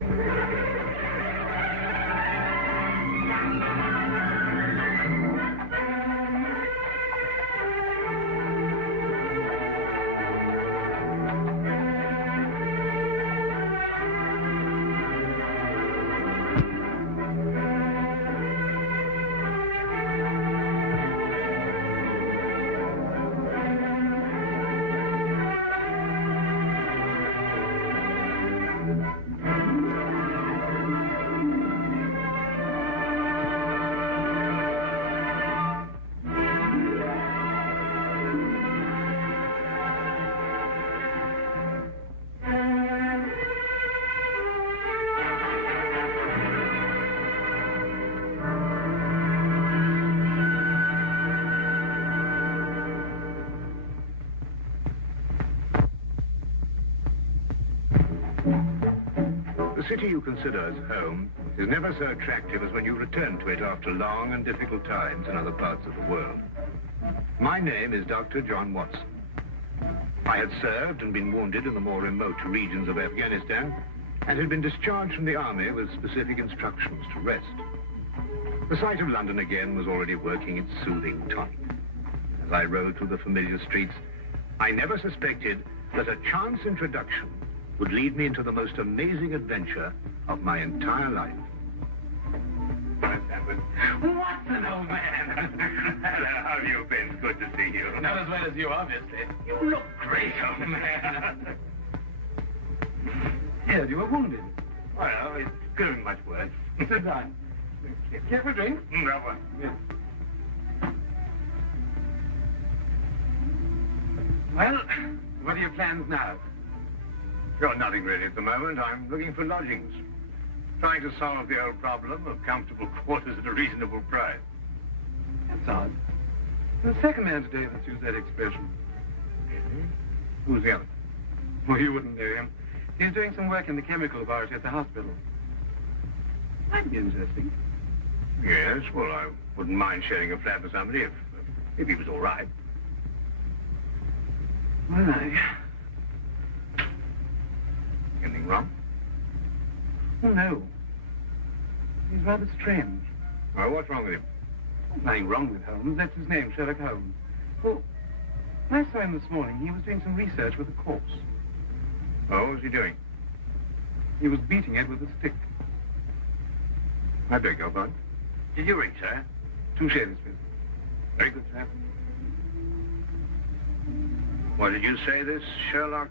The city you consider as home is never so attractive as when you return to it after long and difficult times in other parts of the world. My name is Dr. John Watson. I had served and been wounded in the more remote regions of Afghanistan and had been discharged from the army with specific instructions to rest. The sight of London again was already working its soothing tonic. As I rode through the familiar streets, I never suspected that a chance introduction would lead me into the most amazing adventure of my entire life. Watson, old man! Hello, how have you been? Good to see you. Not as well as you, obviously. You look great, old man. Yes, you were wounded. Well, it couldn't be much worse. Sit down. Care for a drink? That one. Yes. Well, what are your plans now? Got nothing really at the moment. I'm looking for lodgings. Trying to solve the old problem of comfortable quarters at a reasonable price. That's odd. The second man today that's used that expression. Really? Who's the other? Well, you wouldn't know him. He's doing some work in the chemical laboratory at the hospital. Might be interesting. Yes, well, I wouldn't mind sharing a flat with somebody if he was all right. Well, Anything wrong? Oh, no. He's rather strange. Well, what's wrong with him? Nothing wrong with Holmes. That's his name, Sherlock Holmes. Well, I saw him this morning. He was doing some research with a corpse. Oh, what was he doing? He was beating it with a stick. I beg your pardon? Did you ring, sir? 2 shares, please. Very good, sir. What did you say this Sherlock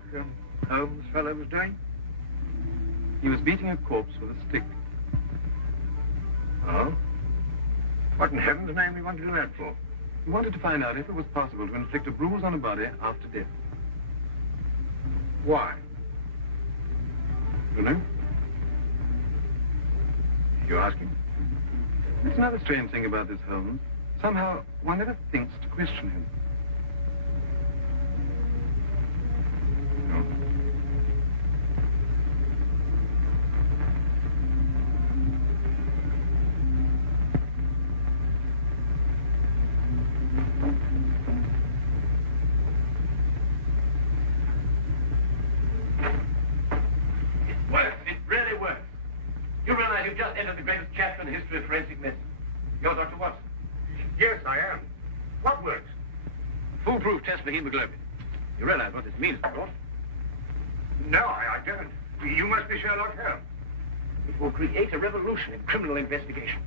Holmes fellow was doing? He was beating a corpse with a stick. Oh? What in heaven's name do you want to do that for? He wanted to find out if it was possible to inflict a bruise on a body after death. Why? You know? You ask him? That's another strange thing about this Holmes. Somehow, one never thinks to question him. No. It works. It really works. You realize you've just entered the greatest chapter in the history of forensic medicine. You're Dr. Watson. Yes, I am. What works? Foolproof test for hemoglobin. You realize what this means, of course? No, I don't. You must be Sherlock Holmes. It will create a revolution in criminal investigation.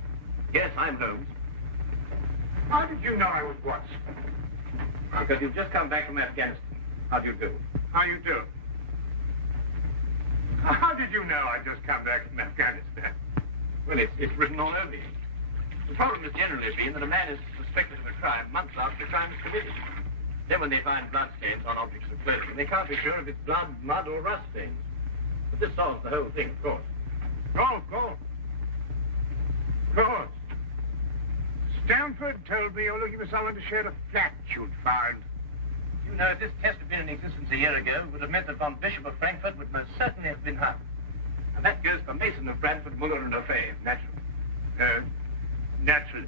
Yes, I'm Holmes. How did you know I was Watson? Because you've just come back from Afghanistan. How do you do? How you do? How did you know I'd just come back from Afghanistan? Well, it's written all over you. The problem has generally been that a man is suspected of a crime months after the crime is committed. Then when they find bloodstains on objects of clothing, they can't be sure if it's blood, mud, or rust stains. But this solves the whole thing, of course. Oh, of course. Of course. Stamford told me you're looking for someone to share a flat you'd found. You know, if this test had been in existence a year ago, it would have meant that Von Bishop of Frankfurt would most certainly have been hung. And that goes for Mason of Bradford, Muller, and O'Fay, naturally. Naturally.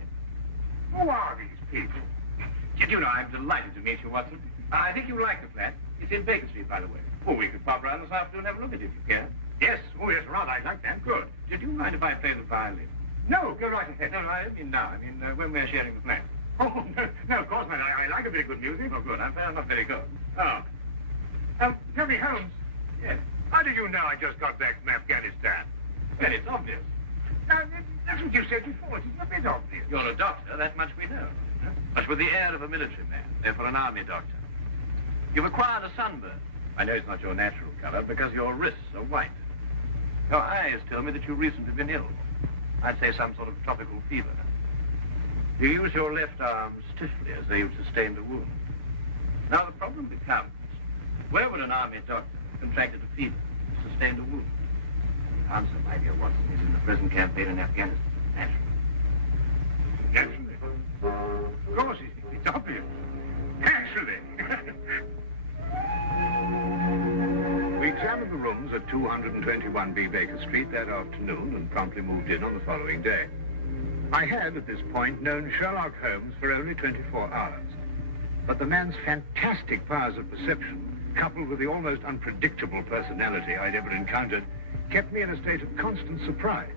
Who are these people? Did you know, I'm delighted to meet you, Watson. I think you'll like the flat. It's in Baker Street, by the way. Oh, we could pop around this afternoon and have a look at it if you can. Yes. Oh, yes, rather. I like that. Good. Did you mind if I play the violin? No, go right ahead. No, I don't mean now. I mean when we're sharing the flat. Oh, no, of course not. I like a bit of good music. Oh, good. I'm not very good. Oh. Tell me, Holmes, Yes. how did you know I just got back from Afghanistan? Well, it's obvious. Now, that's what you said before. It's a bit obvious. You're a doctor, that much we know. But with the air of a military man, therefore an army doctor. You've acquired a sunburn. I know it's not your natural color because your wrists are white. Your eyes tell me that you've recently been ill. I'd say some sort of tropical fever. You use your left arm stiffly as though you'd sustained a wound. Now the problem becomes, where would an army doctor have contracted a fever, sustained a wound? The answer, my dear Watson, is in the present campaign in Afghanistan, naturally. Naturally. Of course, it's obvious. Naturally. We examined the rooms at 221B Baker Street that afternoon and promptly moved in on the following day. I had, at this point, known Sherlock Holmes for only 24 hours. But the man's fantastic powers of perception, coupled with the almost unpredictable personality I'd ever encountered, kept me in a state of constant surprise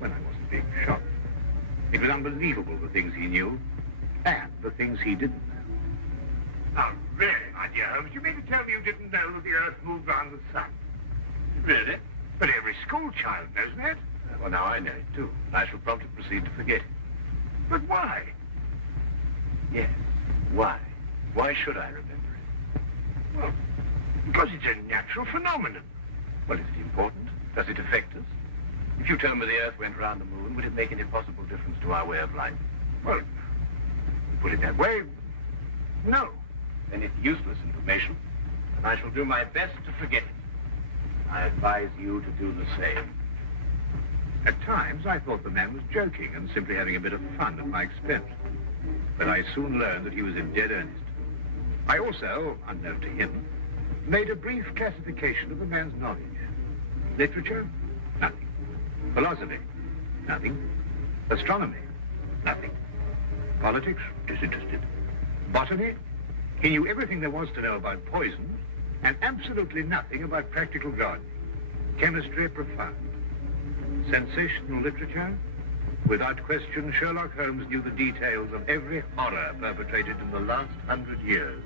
when I wasn't being shocked. It was unbelievable, the things he knew and the things he didn't know. Now, really, my dear Holmes, you mean to tell me you didn't know that the Earth moved around the sun? Really? But every school child knows that. Well, now I know it, too. I shall promptly proceed to forget it. But why? Yes, why? Why should I remember it? Well, because it's a natural phenomenon. Well, is it important? Does it affect us? If you tell me the Earth went round the moon, would it make any possible difference to our way of life? Well, put it that way, no. Then it's useless information, and I shall do my best to forget it. I advise you to do the same. At times, I thought the man was joking and simply having a bit of fun at my expense. But I soon learned that he was in dead earnest. I also, unknown to him, made a brief classification of the man's knowledge. Literature? Nothing. Philosophy? Nothing. Astronomy? Nothing. Politics? Disinterested. Botany? He knew everything there was to know about poison and absolutely nothing about practical gardening. Chemistry? Profound. Sensational literature? Without question, Sherlock Holmes knew the details of every horror perpetrated in the last 100 years.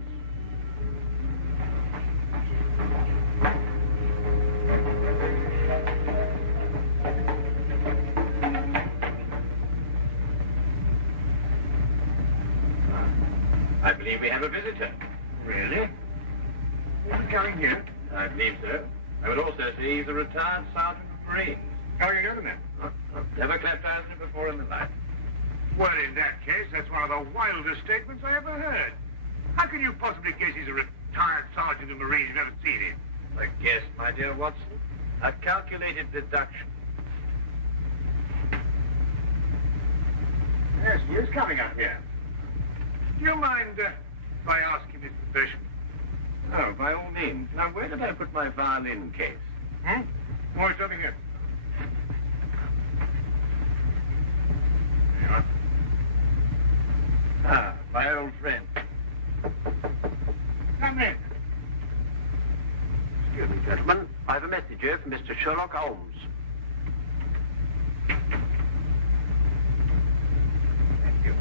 I believe we have a visitor. Really? Who's coming here? I believe so. I would also say he's a retired sergeant of Marines. Oh, you know the man? Never clapped eyes on him before in the life. Well, in that case, that's one of the wildest statements I ever heard. How can you possibly guess he's a retired sergeant of Marines? You've never seen him. A guess, my dear Watson. A calculated deduction. Yes, he is coming up here. Do you mind if I ask him his profession? Oh, by all means. Now, where did I put my violin case? Hmm? Oh, it's over here. There you are. Ah, my old friend. Come in. Excuse me, gentlemen. I have a message here from Mr. Sherlock Holmes. Thank you.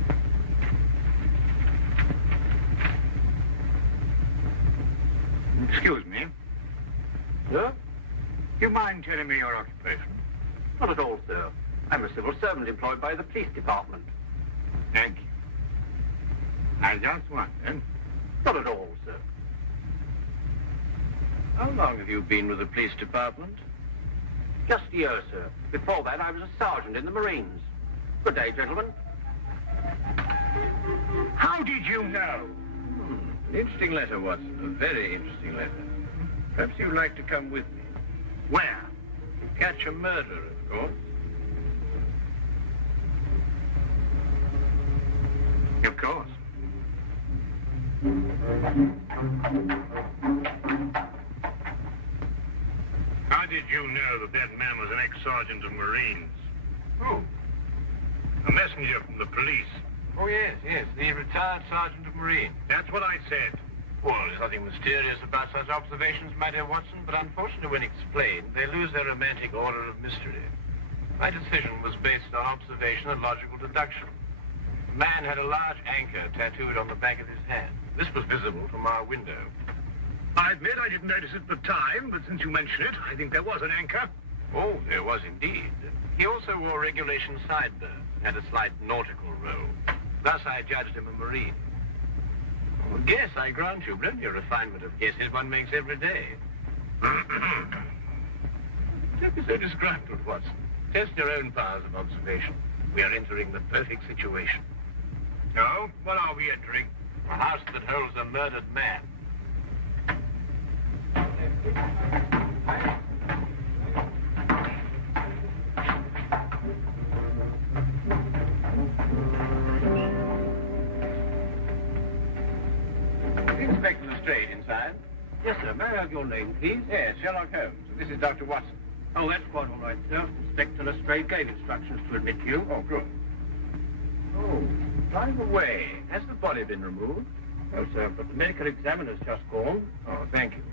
Excuse me. Sir? Do you mind telling me your occupation? Not at all, sir. I'm a civil servant employed by the police department. Thank you. I just wondered. Not at all, sir. How long have you been with the police department? Just a year, sir. Before that, I was a sergeant in the Marines. Good day, gentlemen. How did you know? An interesting letter, Watson. A very interesting letter. Perhaps you'd like to come with me. Where? Catch a murderer, of course. Of course. How did you know that man was an ex-sergeant of Marines? Who? A messenger from the police. Oh, yes, the retired sergeant of Marines. That's what I said. Well, there's nothing mysterious about such observations, my dear Watson, but unfortunately, when explained, they lose their romantic order of mystery. My decision was based on observation and logical deduction. The man had a large anchor tattooed on the back of his hand. This was visible from our window. I admit I didn't notice it at the time, but since you mention it, I think there was an anchor. Oh, there was indeed. He also wore regulation sideburns and had a slight nautical robe. Thus, I judged him a marine. Oh, guess, I grant you, but only a refinement of guesses one makes every day. Don't be so disgruntled, Watson. Test your own powers of observation. We are entering the perfect situation. No? What are we entering? A house that holds a murdered man. Inspector Lestrade inside. Yes, sir. May I have your name, please? Yes, Sherlock Holmes. This is Dr. Watson. Oh, that's quite all right, sir. Inspector Lestrade gave instructions to admit you. Oh, good. Oh, by the way, has the body been removed? No, sir, but the medical examiner's just gone. Oh, thank you.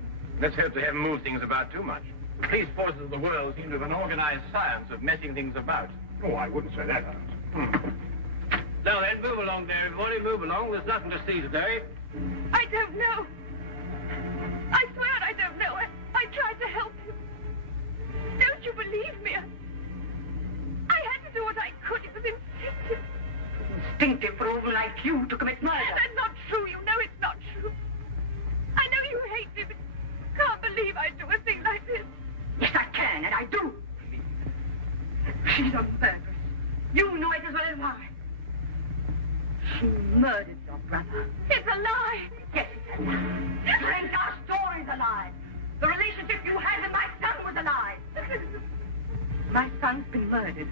Let's hope they haven't moved things about too much. The police forces of the world seem to have an organized science of messing things about. Oh, I wouldn't say that, Holmes. Now then, move along there, everybody. Move along. There's nothing to see today. I don't know. I swear I don't know. I tried to help you. Don't you believe me? I had to do what I could. It was instinctive. Instinctive for a woman like you to commit murder. That's not true. You know it's not true. I know you hate me, but you can't believe I'd do a thing like this. Yes, I can, and I do. She's a murderess. You know it as well as I. She murdered your brother. It's a lie. Yes, it's a lie. The entire story's a lie. The relationship you had with my son was a lie. My son's been murdered.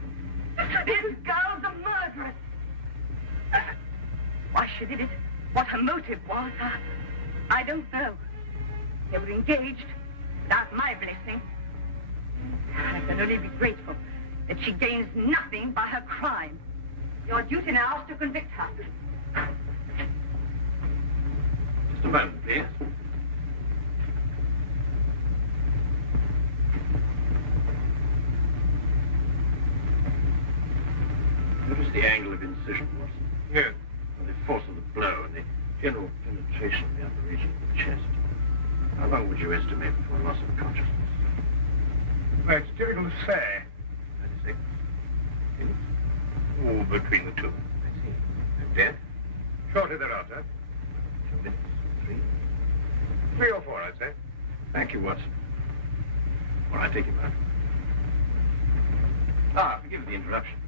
This girl's a murderess. Why she did it, what her motive was, I don't know. They were engaged without my blessing. I can only be grateful that she gains nothing by her crime. Your duty now is to convict her. Just a moment, please. Notice the angle of incision, Watson. Yes. And the force of the blow and the general penetration of the upper region of the chest. How long would you estimate before loss of consciousness? Well, it's difficult to say. 36 minutes? Oh, between the two. I see. And death? Shortly thereafter. 2 minutes? 3? 3 or 4, I'd say. Thank you, Watson. All right, take him out. Ah, forgive the interruption.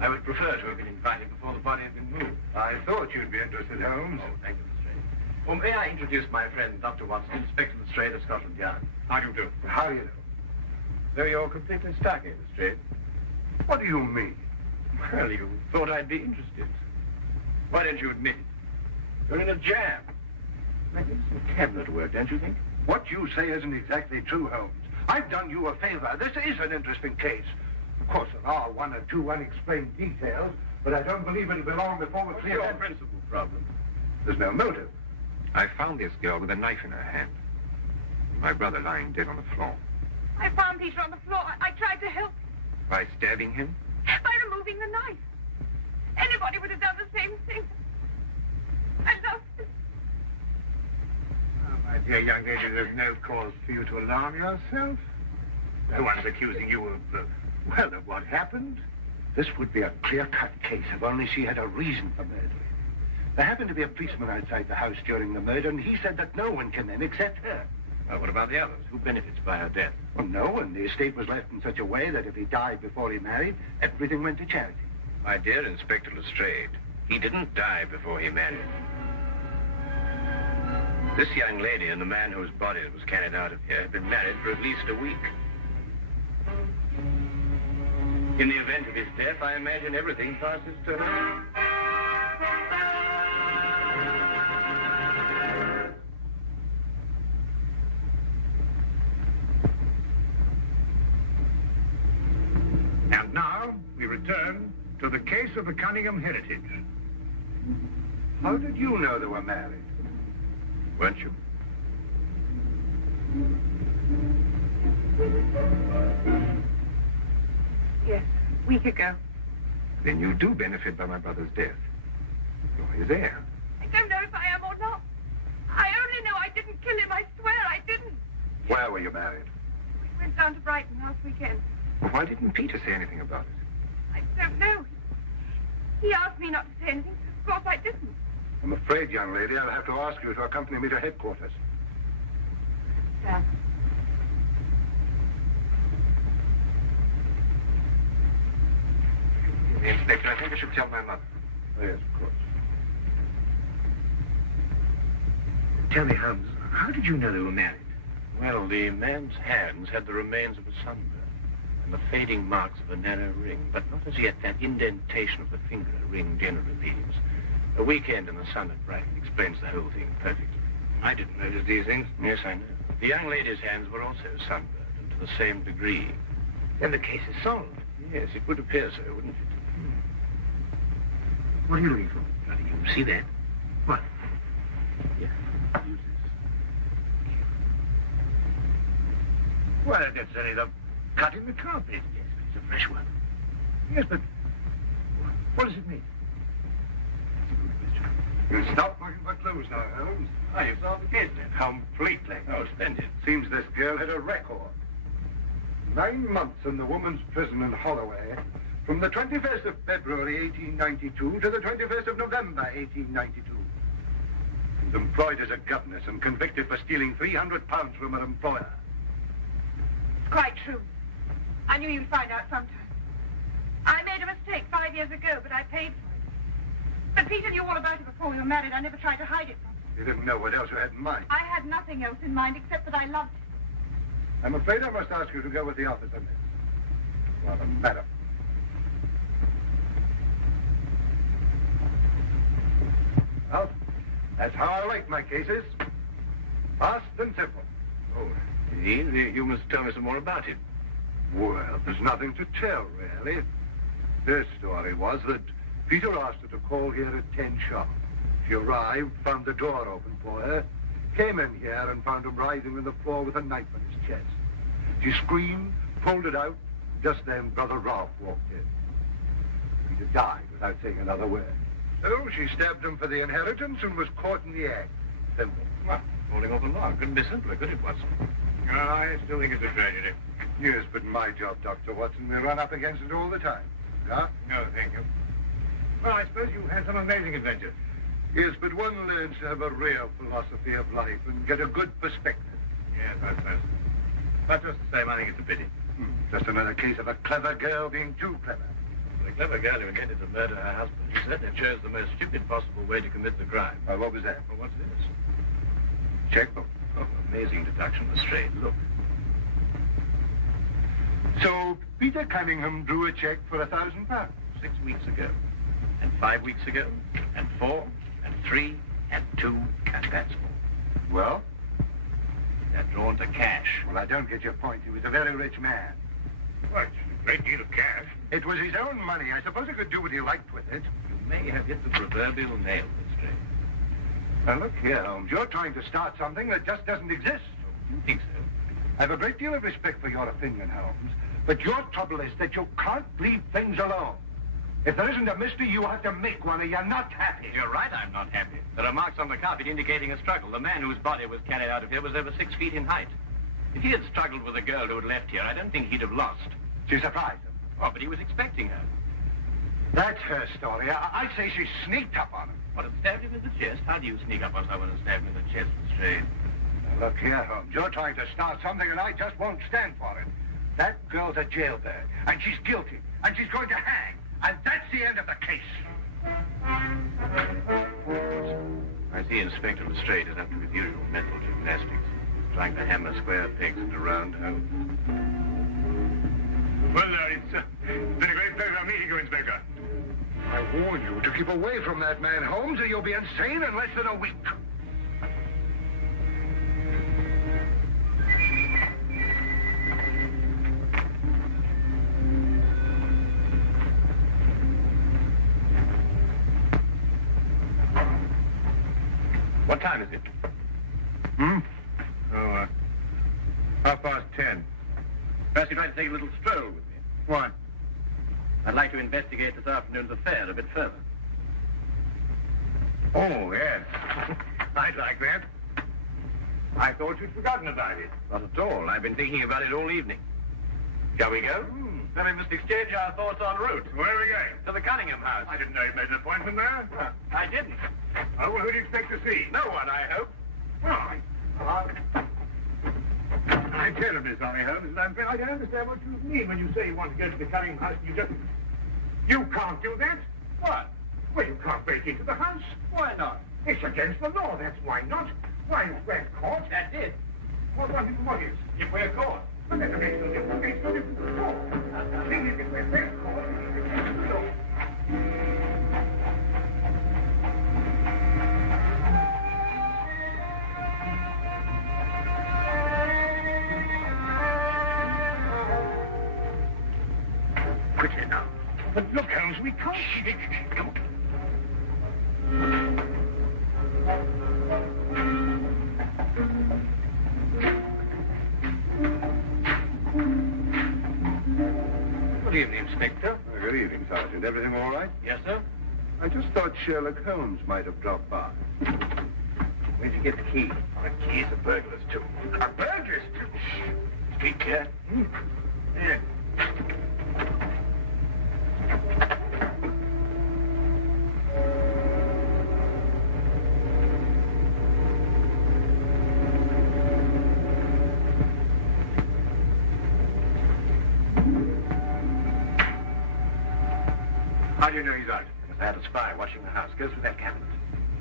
I would prefer to have been invited before the body had been moved. I thought you'd be interested, Holmes. Oh, thank you, Lestrade. Well, may I introduce my friend, Dr. Watson, Inspector Lestrade of Scotland Yard? How do you do? How do you know? So you're completely stuck, Lestrade? What do you mean? Well, you thought I'd be interested. Why don't you admit it? You're in a jam. Magnificent cabinet work, don't you think? What you say isn't exactly true, Holmes. I've done you a favor. This is an interesting case. Of course, there are 1 or 2 unexplained details, but I don't believe it'll be long before we're What's clear your on... principal problem? There's no motive. I found this girl with a knife in her hand. My brother lying dead on the floor. I found Peter on the floor. I tried to help By stabbing him? by removing the knife. Anybody would have done the same thing. I loved him. Oh, my dear young lady, there's no cause for you to alarm yourself. No one's accusing you of, of what happened. This would be a clear-cut case if only she had a reason for murdering. There happened to be a policeman outside the house during the murder, and he said that no one came in except her. Well, what about the others? Who benefits by her death? Well, no one. The estate was left in such a way that if he died before he married, everything went to charity. My dear Inspector Lestrade, he didn't die before he married. This young lady and the man whose body was carried out of here had been married for at least a week. In the event of his death, I imagine everything passes to her. And now, we return to the case of the Cunningham heritage. How did you know they were married? Weren't you? Yes, a week ago. Then you do benefit by my brother's death. You're his heir. I don't know if I am or not. I only know I didn't kill him. I swear I didn't. Where were you married? We went down to Brighton last weekend. Well, why didn't Peter say anything about it? I don't know. He asked me not to say anything. Of course I didn't. I'm afraid, young lady, I'll have to ask you to accompany me to headquarters. Sam. Inspector, I think I should tell my mother. Oh, yes, of course. Tell me, Holmes, how did you know they were married? Well, the man's hands had the remains of a sunburn and the fading marks of a narrow ring, but not as yet that indentation of the finger a ring generally leaves. A weekend in the sun at Brighton explains the whole thing perfectly. I didn't notice these things. Yes, I know. The young lady's hands were also sunburned, and to the same degree. Then the case is solved. Yes, it would appear so, wouldn't it? What are you looking for? How do you see that? What? Use this. Well, that's only the cut in the carpet. Yes, but it's a fresh one. Yes, but what does it mean? You stop looking for clues now, Holmes. Ah, you solved the case then? Completely. Oh, splendid. Seems this girl had a record. 9 months in the woman's prison in Holloway, from the 21st of February, 1892, to the 21st of November, 1892. And employed as a governess and convicted for stealing £300 from her employer. It's quite true. I knew you'd find out sometime. I made a mistake 5 years ago, but I paid for it. But Peter knew all about it before we were married. I never tried to hide it from him. You didn't know what else you had in mind. I had nothing else in mind except that I loved him. I'm afraid I must ask you to go with the officer, miss. Well, madam. Well, that's how I like my cases. Fast and simple. Oh, indeed. You must tell me some more about it. Well, there's nothing to tell, really. Their story was that Peter asked her to call here at 10 sharp. She arrived, found the door open for her, came in here and found him writhing on the floor with a knife in his chest. She screamed, pulled it out. Just then, Brother Ralph walked in. Peter died without saying another word. So she stabbed him for the inheritance and was caught in the act. Simple. Well, falling off a log. Couldn't be simpler, could it, Watson? Oh, I still think it's a tragedy. Yes, but my job, Dr. Watson, we run up against it all the time. Huh? No, thank you. Well, I suppose you've had some amazing adventures. Yes, but one learns to have a real philosophy of life and get a good perspective. Yes, I suppose. But just the same, I think it's a pity. Just another case of a clever girl being too clever. The clever girl who intended to murder her husband, she certainly chose the most stupid possible way to commit the crime. What was that? Well, what's this? Checkbook. Oh, amazing deduction, Lestrade. Look. So Peter Cunningham drew a check for £1,000. 6 weeks ago. And 5 weeks ago. And 4. And 3. And 2. And that's all. Well? That drawn to cash. Well, I don't get your point. He was a very rich man. What? A great deal of cash. It was his own money. I suppose he could do what he liked with it. You may have hit the proverbial nail, Lestrade. Now, look here, Holmes. You're trying to start something that just doesn't exist. You think so? I have a great deal of respect for your opinion, Holmes. But your trouble is that you can't leave things alone. If there isn't a mystery, you have to make one, or you're not happy. You're right, I'm not happy. There are marks on the carpet indicating a struggle. The man whose body was carried out of here was over 6 feet in height. If he had struggled with a girl who had left here, I don't think he'd have lost. She surprised him. Oh, but he was expecting her. That's her story. I'd say she sneaked up on him. What, had stabbed him in the chest? How do you sneak up on someone and stab him in the chest, Lestrade? Now, look here, Holmes. You're trying to start something, and I just won't stand for it. That girl's a jailbird, and she's guilty, and she's going to hang. And that's the end of the case. I see Inspector Lestrade is up to his usual mental gymnastics, trying to hammer square pegs into round holes. Well, it's been a great pleasure meeting you, Inspector. I warn you to keep away from that man, Holmes, or you'll be insane in less than a week. What time is it? Hmm? Oh, 10:30. Perhaps you'd like to take a little stroll with me. Why? I'd like to investigate this afternoon's affair a bit further. Oh, yes. I'd like that. I thought you'd forgotten about it. Not at all. I've been thinking about it all evening. Shall we go? Then we must exchange our thoughts en route. Where are we going? To the Cunningham house. I didn't know you made an appointment there. I didn't. Oh, well, who do you expect to see? No one, I hope. Well, I'm terribly sorry, Holmes, but I don't understand what you mean when you say you want to go to the Cunningham house and you can't do that. What? Well, you can't break into the house. Why not? It's against the law, that's why not. Why, if we're caught... That's it. What is? If we're caught. But that makes no difference. It makes no difference at all. The thing is, if we're caught, it's against the law. Quickly now. But look, Holmes, we can't... Come on. Good evening, Inspector. Good evening, Sergeant. Everything all right? Yes, sir? I just thought Sherlock Holmes might have dropped by. Where'd you get the key? The key's a burglar's too. A burglar's too? Street clear? Yeah. How do you know he's out? Because I had a spy watching the house. Go through that cabinet.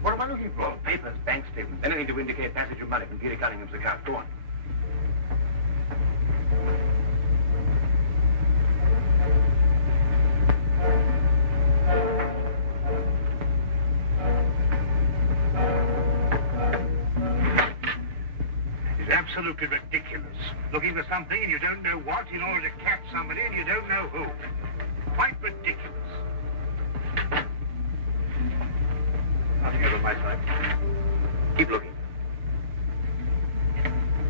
What am I looking for? Papers, bank statements, anything to indicate passage of money from Peter Cunningham's account. Go on. It's absolutely ridiculous. Looking for something and you don't know what in order to catch somebody and you don't know who. Quite ridiculous. Nothing over my side. Keep looking.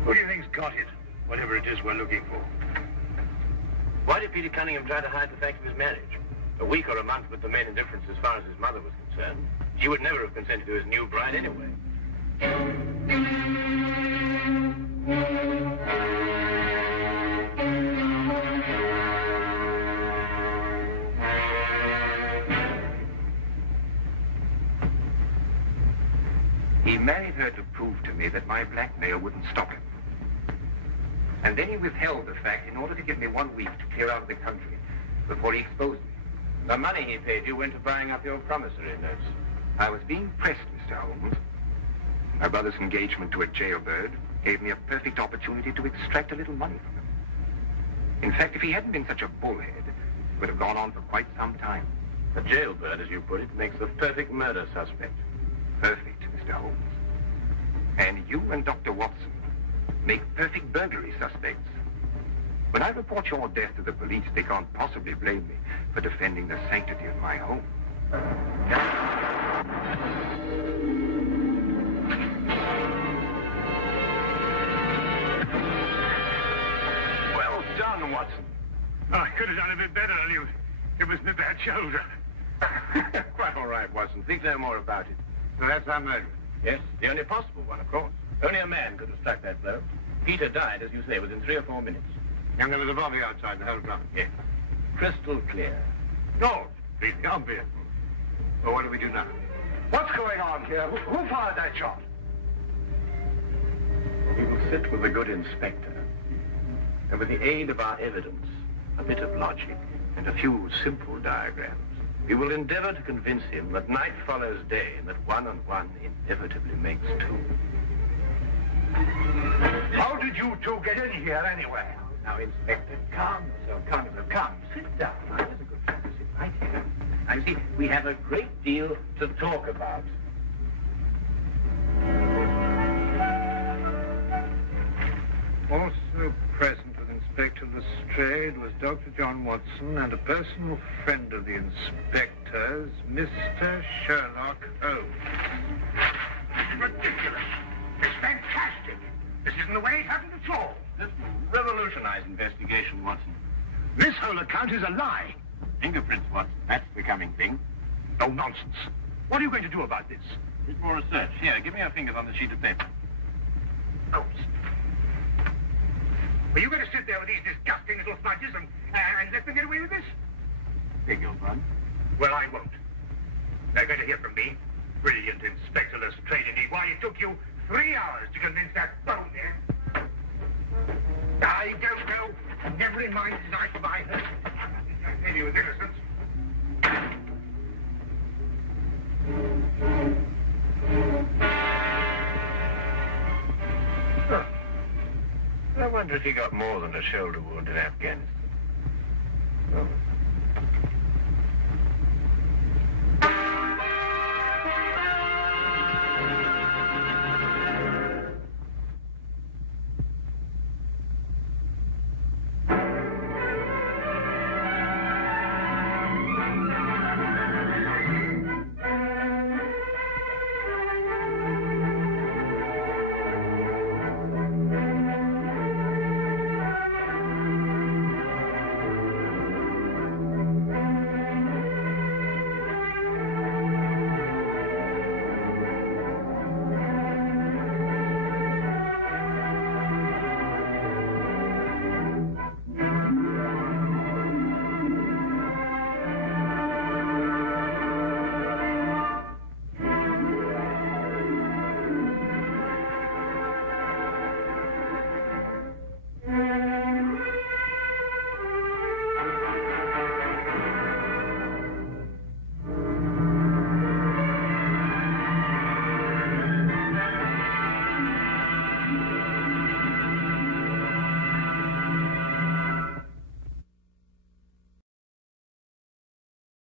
Who do you think's got it? Whatever it is we're looking for. Why did Peter Cunningham try to hide the fact of his marriage? A week or a month would the main indifference as far as his mother was concerned. She would never have consented to his new bride anyway. He married her to prove to me that my blackmail wouldn't stop him. And then he withheld the fact in order to give me 1 week to clear out of the country before he exposed me. The money he paid you went to buying up your promissory notes. I was being pressed, Mr. Holmes. My brother's engagement to a jailbird gave me a perfect opportunity to extract a little money from him. In fact, if he hadn't been such a bullhead, it would have gone on for quite some time. A jailbird, as you put it, makes the perfect murder suspect. Perfect, Mr. Holmes. And you and Dr. Watson make perfect burglary suspects. When I report your death to the police, they can't possibly blame me for defending the sanctity of my home. Well done, Watson. Oh, I could have done a bit better on you. It was my bad shoulder. Quite all right, Watson. Think no more about it. So that's our murder. Yes, the only possible one, of course. Only a man could have struck that blow. Peter died, as you say, within 3 or 4 minutes. And there was a body outside the whole block. Yes. Crystal clear. No, completely obvious. Well, what do we do now? What's going on here? Who fired that shot? We will sit with the good inspector, and with the aid of our evidence, a bit of logic, and a few simple diagrams, we will endeavor to convince him that night follows day, and that 1 and 1 inevitably makes 2. How did you two get in here anyway? Now, Inspector, calm yourself, calm yourself. Come, sit down. Now, here's a good friend to sit right here. Now, you see, we have a great deal to talk about. Also present with Inspector Lestrade was Dr. John Watson and a personal friend of the inspector's, Mr. Sherlock Holmes. Ridiculous. It's fantastic. organize investigation, Watson. This whole account is a lie. Fingerprints, Watson. That's the coming thing. Oh, nonsense. What are you going to do about this? Bit more research. Here, give me your fingers on the sheet of paper. Holmes. Are you going to sit there with these disgusting little smudges and let them get away with this? Beg your pardon? Well, I won't. They're going to hear from me. Brilliant, inspectorless trainee. Why, it took you 3 hours to convince that bonehead. I don't know. Never in mind his life by her. I tell you with innocence. Huh. I wonder if he got more than a shoulder wound in Afghanistan. Oh.